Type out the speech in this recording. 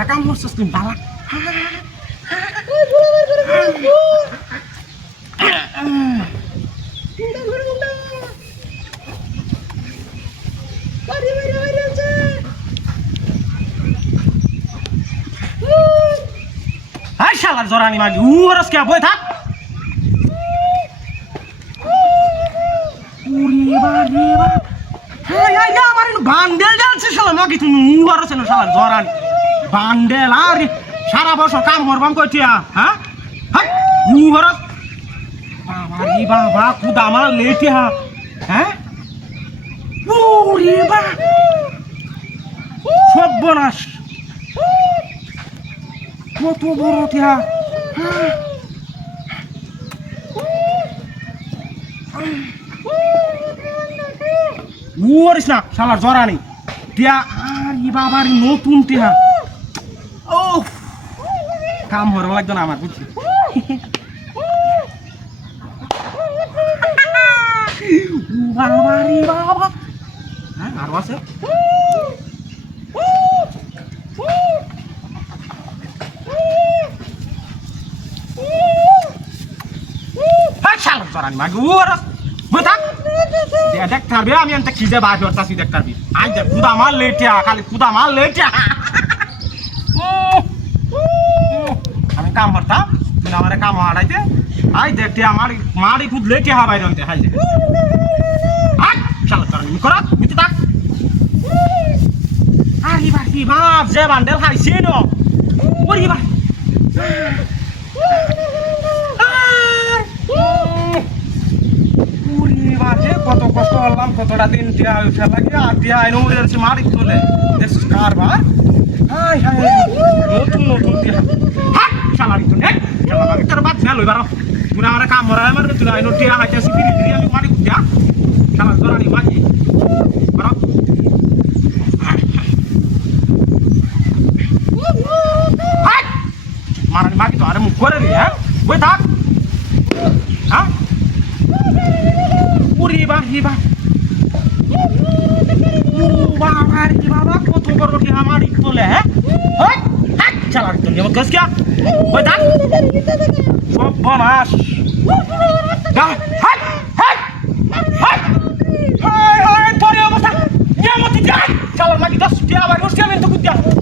বালা কাম করছিস তুমি বালা শালার জরানি মাগি উরস কে বই থাক। উরি বাড়ি বা। হাই হাই আমার বান্ডেল জানছে শালা মাগি, তুমি উরস না শালার জরানি। বান্ডেল সারা বছর কাম করবাম কইটিয়া হ্যাঁ? হাই উরস বাবা রে বাবা, কুদা লেটে হ্যাঁ? উরি বা। কত বড় টিয়া উড়িস না শালার জরা নেই। টিয়া, আর ই বাবার, নতুন টিয়া। কাম হরে লাগতো না আমার, বুঝছি? বাবা রে বাবা। হ্যাঁ আরও আছে? শালার জরানি মাগি উড়া বই থাক। দে দেখ থাকবে আমি আনতে খিজে বাদ হতাছি দেখ থাকবি খুদা মার লেটিয়া খালি খুদা মার লেটিয়া আমি কাম করতাম আমার কাম হারাইতে, আই দেখ টিয়া মারি মারি খুদ লেটিয়া হাবাই জানতে হাই কত কষ্ট করলাম, কতটা দিন উঠে লাগে আর আছে মারি তোলে কারবার নতুন নতুন টিয়া হাই শালারি তো নেক শালারি তোর বাদ ফেল এবার তুই আমার কাম মরা আমার তুই আইন টিয়া হাইতেছি ফিরি ফিরি আমি মারি কুটিয়া শালা জরানি মাঝি বড় হাই মারানি মাগি তো আরে মুখ করে রে হ্যাঁ বই থাক হ্যাঁ উরি বাহি বা ও বাবা রে বাবা কত বড় কি আমার তোলে হ্যাঁ ওই হাই চালার তো নিয়ম গাছ কিয়া ওই দাঁত সব বনাস যা হাই হাই হাই হাই হাই তোরে অবস্থা নিয়মতি যা চালার মাগি দশ টিয়া আবার উঠছে আমি তো করছে